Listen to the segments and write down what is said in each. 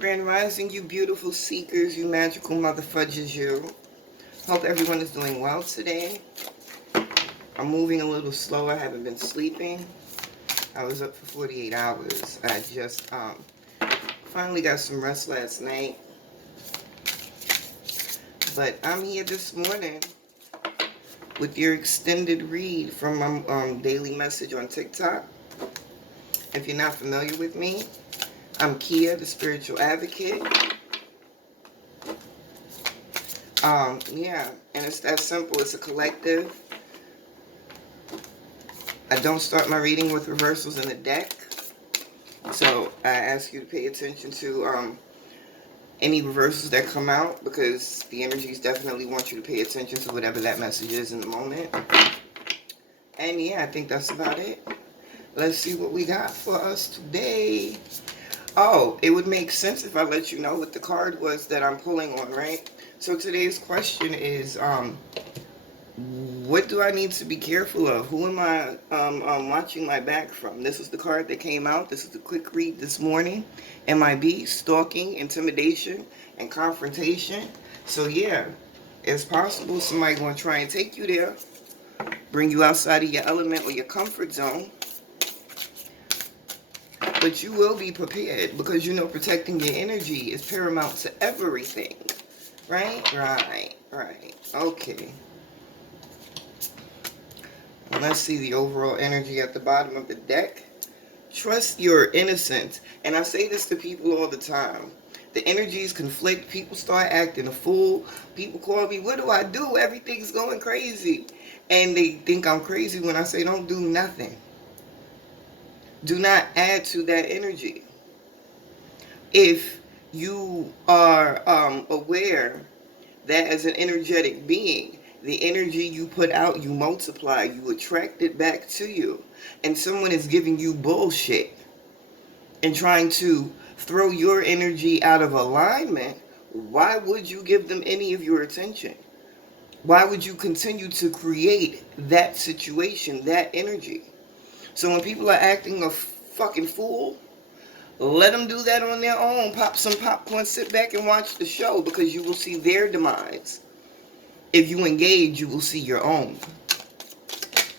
Grand Rising, you beautiful seekers, you magical motherfudges, you. Hope everyone is doing well today. I'm moving a little slow. I haven't been sleeping. I was up for 48 hours. I just finally got some rest last night. But I'm here this morning with your extended read from my daily message on TikTok. If you're not familiar with me, I'm Kia, the spiritual advocate. Yeah, and it's that simple. It's a collective. I don't start my reading with reversals in the deck. So I ask you to pay attention to any reversals that come out, because the energies definitely want you to pay attention to whatever that message is in the moment. And yeah, I think that's about it. Let's see what we got for us today. Oh, it would make sense if I let you know what the card was that I'm pulling on, right? So today's question is, what do I need to be careful of? Who am I watching my back from? This is the card that came out. This is the quick read this morning. MIB, stalking, intimidation, and confrontation. So yeah, it's possible somebody going to try and take you there, bring you outside of your element or your comfort zone. But you will be prepared, because you know protecting your energy is paramount to everything. Right? Right. Okay. Let's see the overall energy at the bottom of the deck. Trust your innocence. And I say this to people all the time. The energies conflict. People start acting a fool. People call me, what do I do? Everything's going crazy. And they think I'm crazy when I say don't do nothing. Do not add to that energy. If you are aware that as an energetic being, the energy you put out, you multiply, you attract it back to you. And someone is giving you bullshit and trying to throw your energy out of alignment, why would you give them any of your attention? Why would you continue to create that situation, that energy? So when people are acting a fucking fool, let them do that on their own. Pop some popcorn, sit back and watch the show, because you will see their demise. If you engage, you will see your own.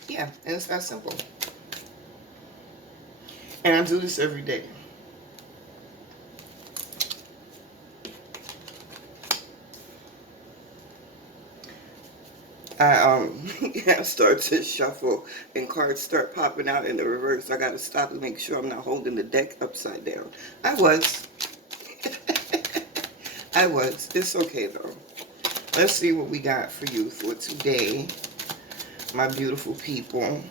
Yeah, and it's that simple. And I do this every day. I start to shuffle and cards start popping out in the reverse. I gotta stop and make sure I'm not holding the deck upside down. I was. It's okay though. Let's see what we got for you for today, my beautiful people.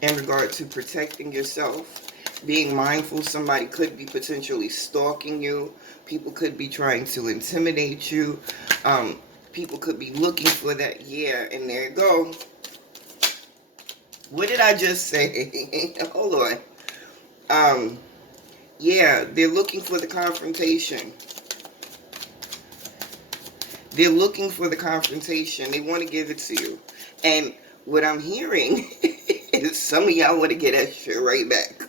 In regard to protecting yourself, being mindful, somebody could be potentially stalking you. People could be trying to intimidate you. People could be looking for that. Yeah, and there you go. What did I just say? Hold on. Yeah, they're looking for the confrontation. They're looking for the confrontation. They want to give it to you. And what I'm hearing is some of y'all want to get that shit right back.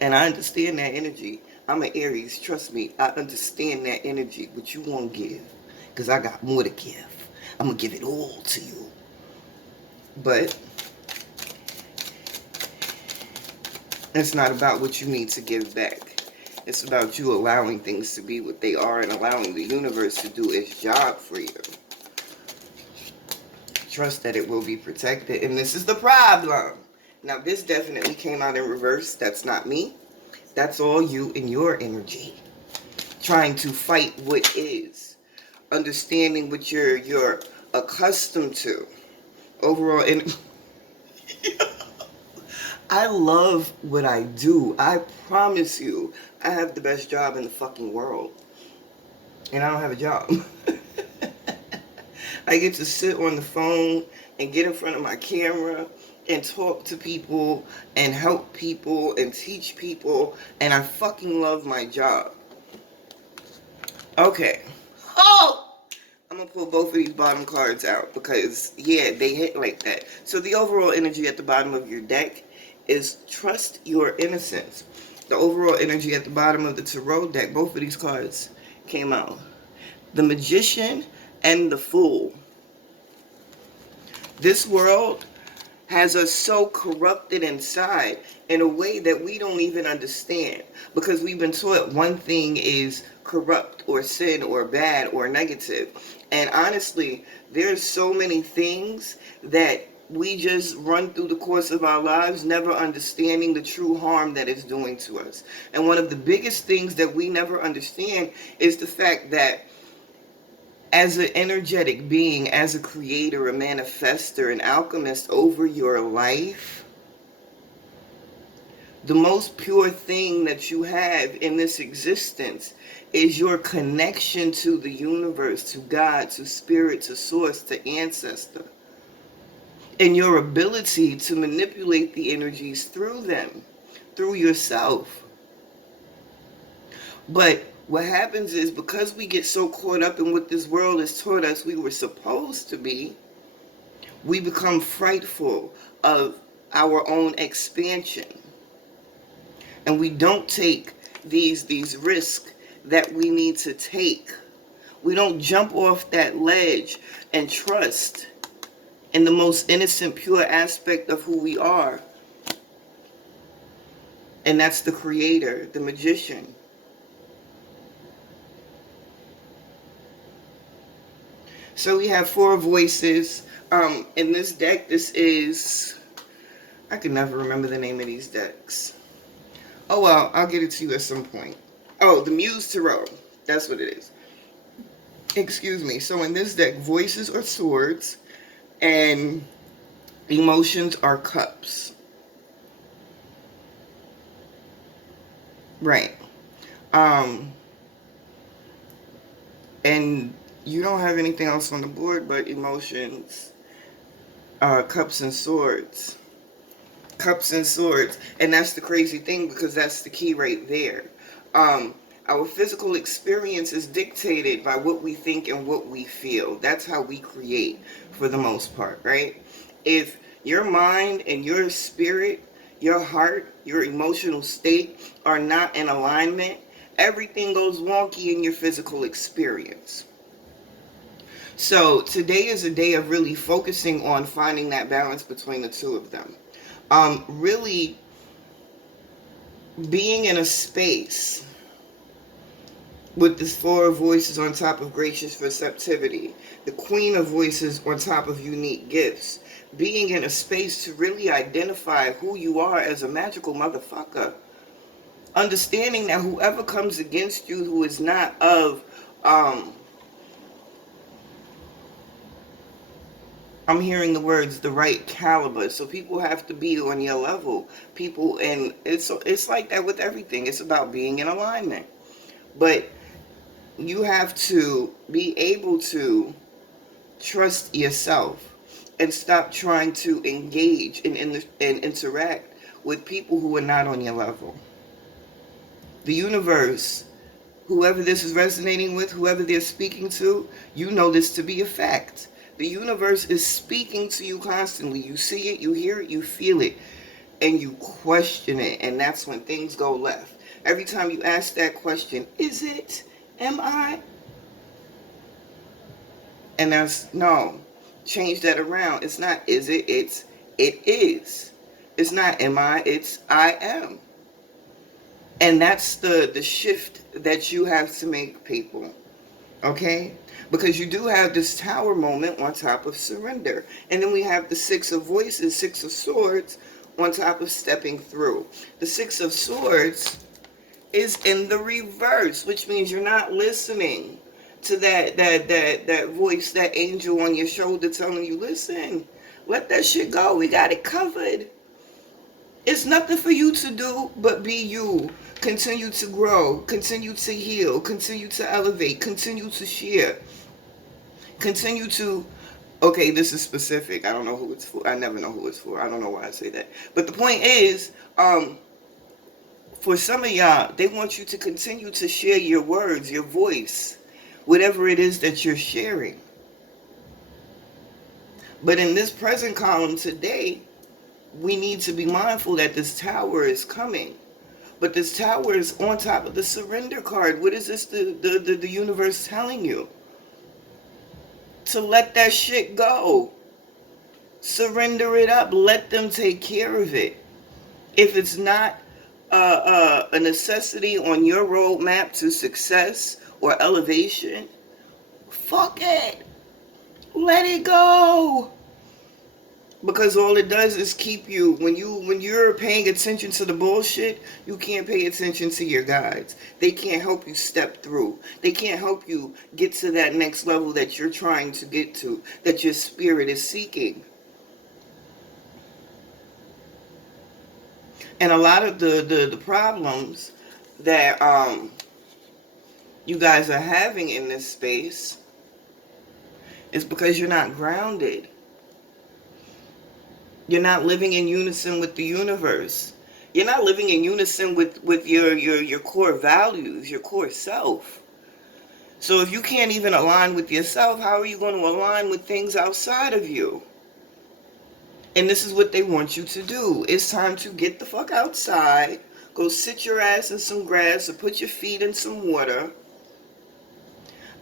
And I understand that energy. I'm an Aries. Trust me, I understand that energy. What you want to give. Because I got more to give. I'm going to give it all to you. But it's not about what you need to give back. It's about you allowing things to be what they are and allowing the universe to do its job for you. Trust that it will be protected. And this is the problem. Now, this definitely came out in reverse. That's not me. That's all you and your energy. Trying to fight what is. Understanding what you're accustomed to. Overall, I love what I do. I promise you, I have the best job in the fucking world. And I don't have a job. I get to sit on the phone and get in front of my camera and talk to people and help people and teach people. And I fucking love my job. Okay. Oh! I'm going to pull both of these bottom cards out because, yeah, they hit like that. So the overall energy at the bottom of your deck is trust your innocence. The overall energy at the bottom of the tarot deck, both of these cards came out. The Magician and the Fool. This world has us so corrupted inside in a way that we don't even understand, because we've been taught one thing is corrupt or sin or bad or negative. And honestly, there's so many things that we just run through the course of our lives never understanding the true harm that it's doing to us. And one of the biggest things that we never understand is the fact that as an energetic being, as a creator, a manifester, an alchemist over your life, the most pure thing that you have in this existence is your connection to the universe, to God, to spirit, to source, to ancestor, and your ability to manipulate the energies through them, through yourself. But what happens is, because we get so caught up in what this world has taught us we were supposed to be, we become frightful of our own expansion. And we don't take these risks that we need to take. We don't jump off that ledge and trust in the most innocent, pure aspect of who we are. And that's the creator, the magician. So we have 4 voices. In this deck, this is, I can never remember the name of these decks. Oh well, I'll get it to you at some point. Oh, the Muse Tarot. That's what it is. Excuse me. So in this deck, voices are swords and emotions are cups. Right. And you don't have anything else on the board but emotions, cups and swords. Cups and swords. And that's the crazy thing, because that's the key right there. Our physical experience is dictated by what we think and what we feel. That's how we create, for the most part, right? If your mind and your spirit, your heart, your emotional state are not in alignment, everything goes wonky in your physical experience. So today is a day of really focusing on finding that balance between the two of them. Really being in a space with this 4 of voices on top of gracious receptivity, the Queen of voices on top of unique gifts, being in a space to really identify who you are as a magical motherfucker, understanding that whoever comes against you who is not of I'm hearing the words the right caliber. So people have to be on your level. People, and it's like that with everything. It's about being in alignment. But you have to be able to trust yourself and stop trying to engage and interact with people who are not on your level. The universe, whoever this is resonating with, whoever they're speaking to, you know this to be a fact. The universe is speaking to you constantly. You see it, you hear it, you feel it, and you question it. And that's when things go left. Every time you ask that question, is it? Am I? And that's, no. Change that around. It's not is it, it's it is. It's not am I, it's I am. And that's the shift that you have to make, people. Okay? Because you do have this tower moment on top of surrender. And then we have the 6 of voices, 6 of swords on top of stepping through. The 6 of swords is in the reverse, which means you're not listening to that voice, that angel on your shoulder telling you, listen, let that shit go. We got it covered. It's nothing for you to do but be you. Continue to grow. Continue to heal. Continue to elevate. Continue to share. Continue to... Okay, this is specific. I don't know who it's for. I never know who it's for. I don't know why I say that. But the point is, for some of y'all, they want you to continue to share your words, your voice, whatever it is that you're sharing. But in this present column today, we need to be mindful that this tower is coming. But this tower is on top of the surrender card. What is this the universe telling you? To let that shit go. Surrender it up. Let them take care of it. If it's not a necessity on your roadmap to success or elevation, fuck it. Let it go. Because all it does is keep you, when you're paying attention to the bullshit, you can't pay attention to your guides. They can't help you step through. They can't help you get to that next level that you're trying to get to, that your spirit is seeking. And a lot of the problems that you guys are having in this space is because you're not grounded. You're not living in unison with the universe. You're not living in unison with your core values, your core self. So if you can't even align with yourself, how are you going to align with things outside of you? And this is what they want you to do. It's time to get the fuck outside, go sit your ass in some grass or put your feet in some water,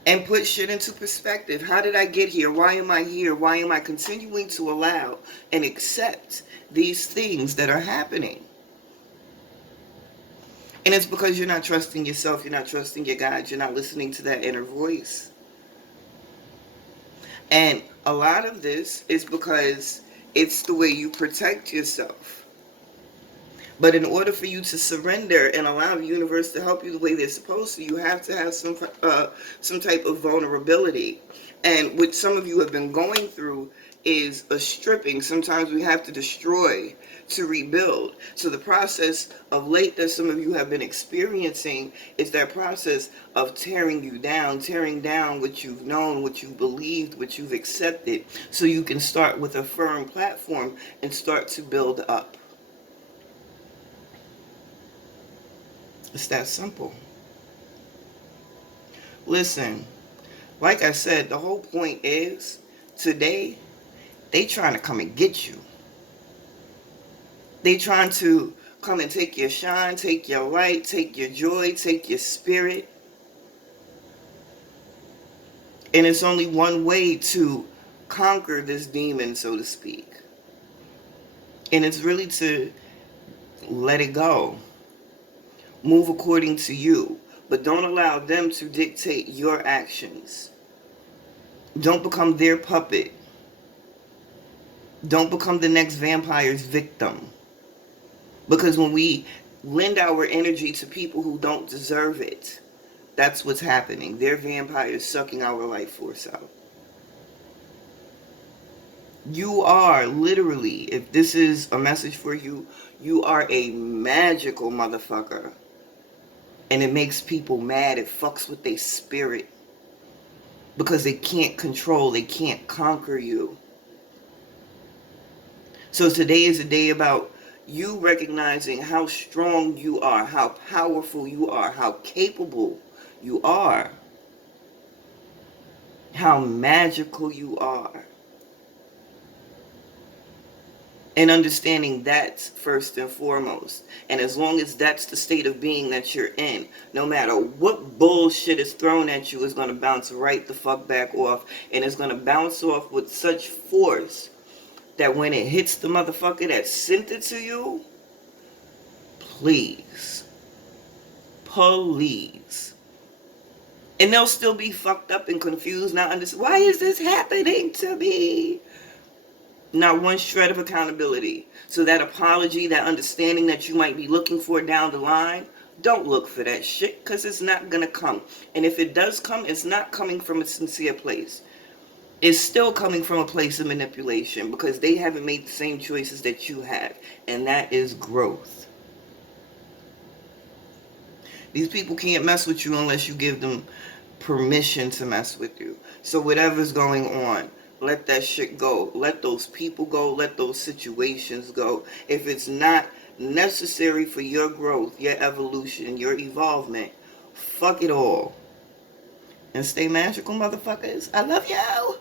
and put shit into perspective. How did I get here? Why am I here? Why am I continuing to allow and accept these things that are happening? And it's because you're not trusting yourself. You're not trusting your guides. You're not listening to that inner voice. And a lot of this is because it's the way you protect yourself. But in order for you to surrender and allow the universe to help you the way they're supposed to, you have to have some type of vulnerability. And what some of you have been going through is a stripping. Sometimes we have to destroy to rebuild. So the process of late that some of you have been experiencing is that process of tearing you down, tearing down what you've known, what you've believed, what you've accepted, so you can start with a firm platform and start to build up. It's that simple. Listen, like I said, the whole point is, today, they trying to come and get you. They trying to come and take your shine, take your light, take your joy, take your spirit. And it's only one way to conquer this demon, so to speak. And it's really to let it go. Move according to you, but don't allow them to dictate your actions. Don't become their puppet. Don't become the next vampire's victim. Because when we lend our energy to people who don't deserve it, that's what's happening. They're vampires sucking our life force out. You are literally, if this is a message for you, you are a magical motherfucker. And it makes people mad. It fucks with their spirit. Because they can't control, they can't conquer you. So today is a day about you recognizing how strong you are, how powerful you are, how capable you are, how magical you are. And understanding that's first and foremost. And as long as that's the state of being that you're in, no matter what bullshit is thrown at you, it's going to bounce right the fuck back off. And it's going to bounce off with such force that when it hits the motherfucker that sent it to you, please. And they'll still be fucked up and confused, not understand, why is this happening to me? Not one shred of accountability. So that apology, that understanding that you might be looking for down the line, don't look for that shit, because it's not going to come. And if it does come, it's not coming from a sincere place. It's still coming from a place of manipulation, because they haven't made the same choices that you have. And that is growth. These people can't mess with you unless you give them permission to mess with you. So whatever's going on, let that shit go. Let those people go. Let those situations go. If it's not necessary for your growth, your evolution, your evolvement, fuck it all. And stay magical, motherfuckers. I love you.